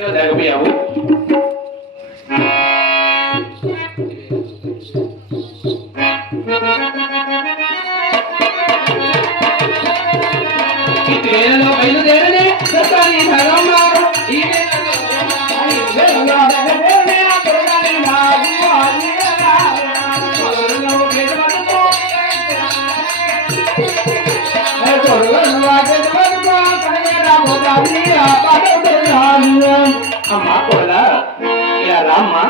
జరగపోయావు. ఈ తేనెలో బయలుదేరనే దత్తాని ధర్మ ఈ అమ్మా కోలా రామ్మా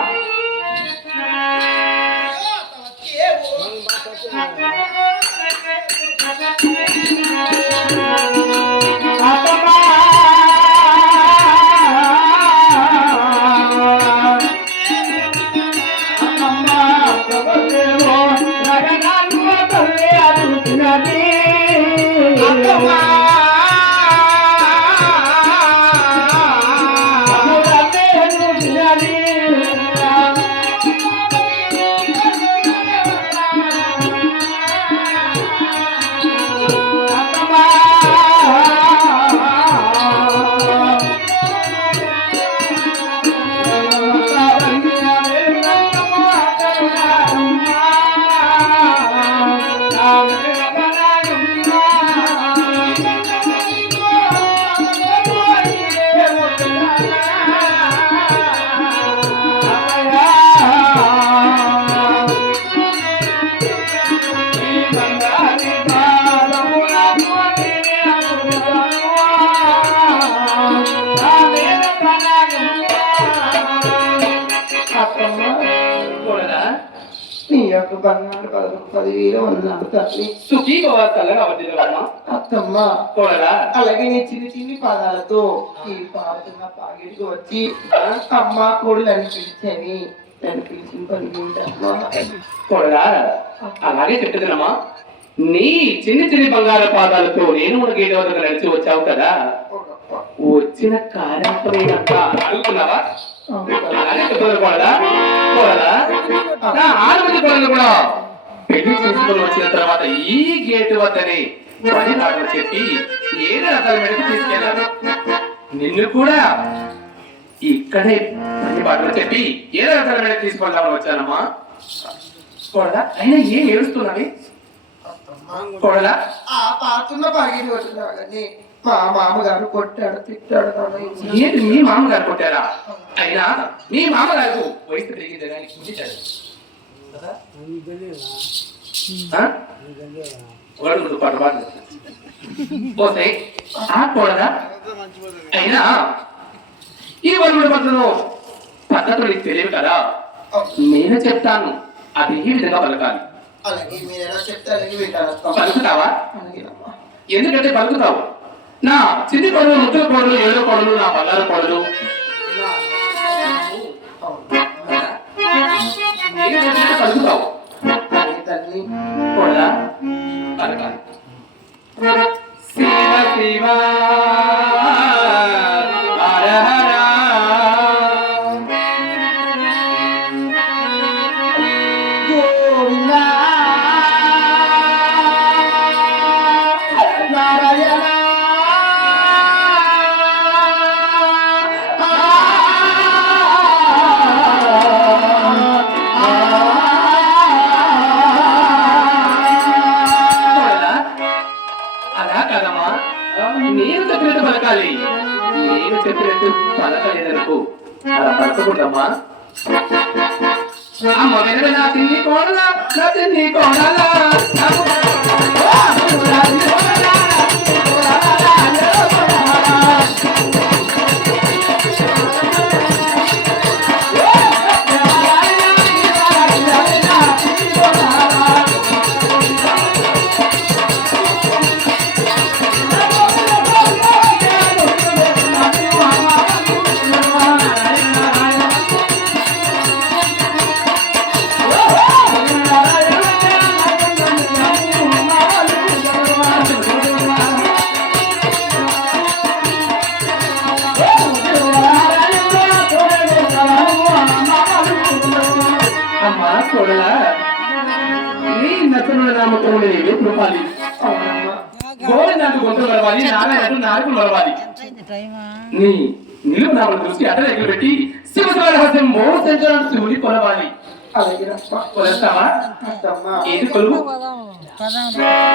బంగారు 10,000 ఉన్నాను తల్లి. అత్తమ్మ అలాగే నీ చిన్ని చిన్ని పదాలతో ఈ పాడుతున్న పాగిడికి వచ్చి అమ్మ కోడలు అని పిలిచాని నన్ను పిలిచిన పలిగిందమ్మా. అలాగే చెప్తున్నామా, నీ చిన్ని చిన్ని బంగారు పాదాలతో నేను మన గేట్ వద్దకు నడిచి వచ్చావు కదా, వచ్చిన కార్యక్రమేనంతా అడుగుతున్నావా? అలాగే చెప్తున్నా నా 6 మంది కోడలు కూడా పెళ్లి చేసుకుని వచ్చిన తర్వాత ఈ గేటు వద్దని పని మాటలు చెప్పి 7 రకాల మీదకి తీసుకెళ్లాను. నిన్ను కూడా ఇక్కడే పని మాటలు చెప్పి 7 రకాల మీదకి తీసుకెళ్దామని వచ్చానమ్మా. కోడలా అయినా ఏం ఏడుస్తున్నావి? కోడలా ఆ పాతున్న పగిడి వచ్చినాగని మా మామగారు కొట్టాడు తిట్టాడు. ఏంటి మీ మామగారు కొట్టారా? అయినా మీ మామగారు వయసు పెరిగింది కానీ కుంచాడు పోతే ఆడకూడదా? అయినా ఈ వరుడు పద్ధతులు నీకు తెలియదు కదా, నేను చెప్తాను అది ఈ విధంగా పలకాలి. పలుకుతావా? ఎందుకంటే పలుకుతావు. నా చిన్ని కొడలు, ముద్దుల కొడలు, 7 కొడలు, నా పల్లాల కొడలు పలుకుతావు. కొడలా పలకాలి. శివ శివ హర హర గోవిందా నారాయణ నేను చెప్పినట్టు పలకలేదనుకో, అలా పలకకూడదమ్మా. అమ్మ వెనక నా తిన్ని కోడలా, నా తిన్ని కోడలా చూడలా నీ నచ్చనుల నామకం లేవి కృపాలి. గోవిందానికి గొంతులు మరవాలి, నారాయణకు నాలుగు మరవాలి. నీ నిలువునామల దృష్టి అటలెక్కలు పెట్టి శివశివరహస్యం మోసంచడం శివుని కొలవాలి. అలాగే రప్ప. కొలుస్తావా? అత్తమ్మ. ఏది కొలువు? అలా కాదమ్మా.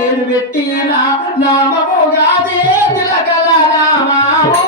నేను పెట్టిన నామముగాదే తిలకల నామము.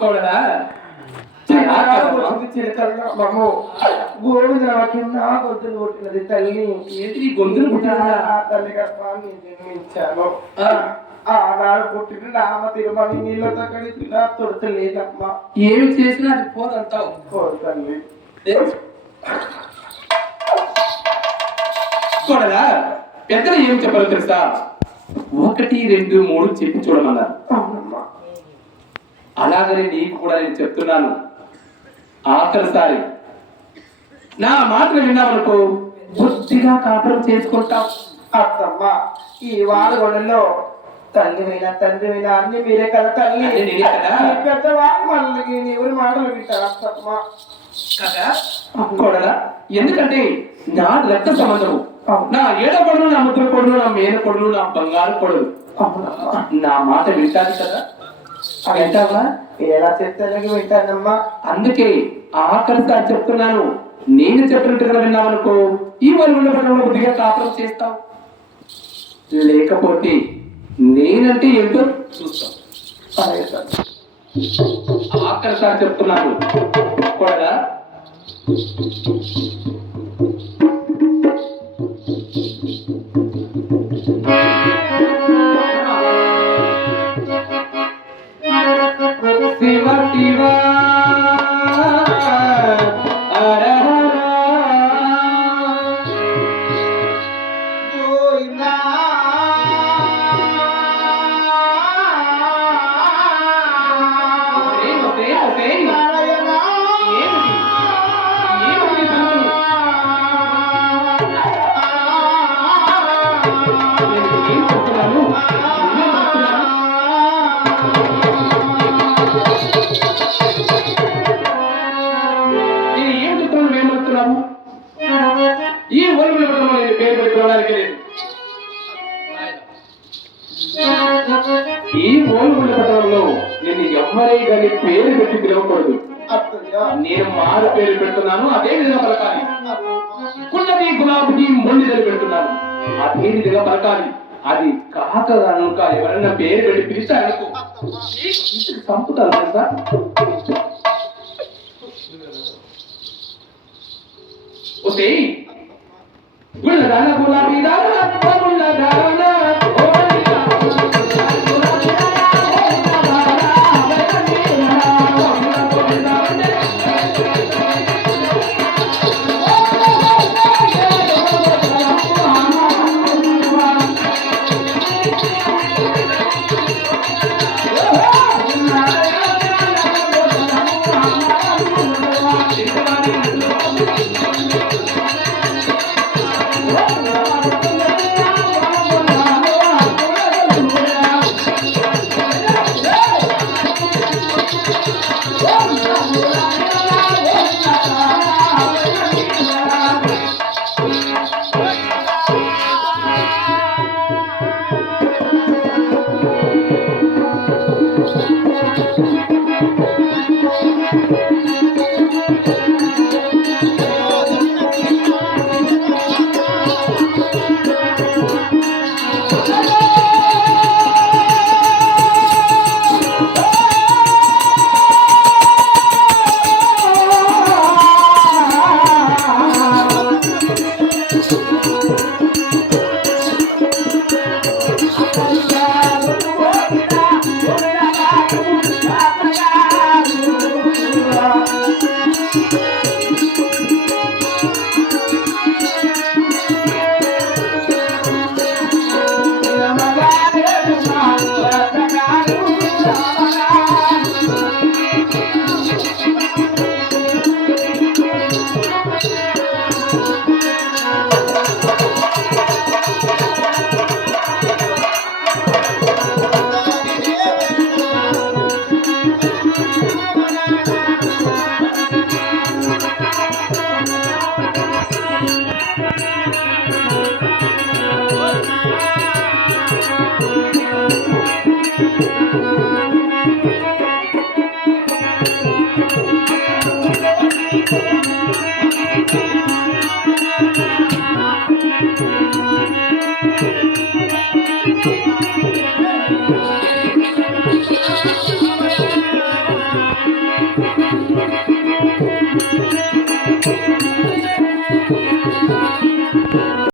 కొడలా? గోడు నాకున్నా గొంతులు కొట్టినది తల్లి. ఏంటి నీ గొంతులు పుట్టినదా? తల్లి గర్భాన్ని జన్మించాను. ఆనాడు పుట్టిన నామ తిరుమల నీళ్ళతో కడిగిన తొడతలేదమ్మా. ఏమి చేసినా అది పోదంటావు. తల్లి కొడలా, పెద్దలు ఏం చెప్పాలో తెలుసా? 1, 2, 3 చెప్పి చూడమన్నారు. అవునమ్మా. అలాగనే నీకు కూడా నేను చెప్తున్నాను, ఆఖరిసారి నా మాటలు విన్నామనుకో బుద్ధిగా కాపురం చేసుకుంటాం. అత్తమ్మ, ఈ వాడగొడలో తల్లి అయినా తండ్రి అయినా అన్ని మీరే కదా తల్లి. అదే నేనే కదా. ఈ పెద్దవాళ్ళు మళ్ళీ ఎవరి మాటలు వింటారు అత్తమ్మ కదా కొడలా? ఎందుకంటే నా రక్త సంబంధం. నా ఏడ కొడును, నా ముద్ర కొడును, నా మేన కొడును, నా బంగారు కొడును. నా మాట వింటాను కదా. వింటావా? ఎలా చెప్తానికి వింటానమ్మా. అందుకే ఆఖరిసారి చెప్తున్నాను, నేను చెప్పినట్టుగా విన్నామనుకో ఈ వాళ్ళు ఉండబట్టంలో బుద్ధిగా కాపురం చేస్తావు. లేకపోతే నేనంటే ఏంటో చూస్తాం. ఆఖరిసారి చెప్తున్నాను కూడా. శివ శివ పెట్టి పిలవకూడదు. అత్తయ్య నేను మారు పేరు పెడుతున్నాను, అదే విధంగా పలకాలి. గుండెని గులాబీని మొండిదని పెడుతున్నాను, అదే విధంగా పలకాలి. అది కాక కనుక ఎవరైనా పేరు పెట్టి పిలిచారనుకో చంపుతాను తెలుసా. ఓకే గుళ్ళదాన గులాబీ దాన గుళ్ళదాన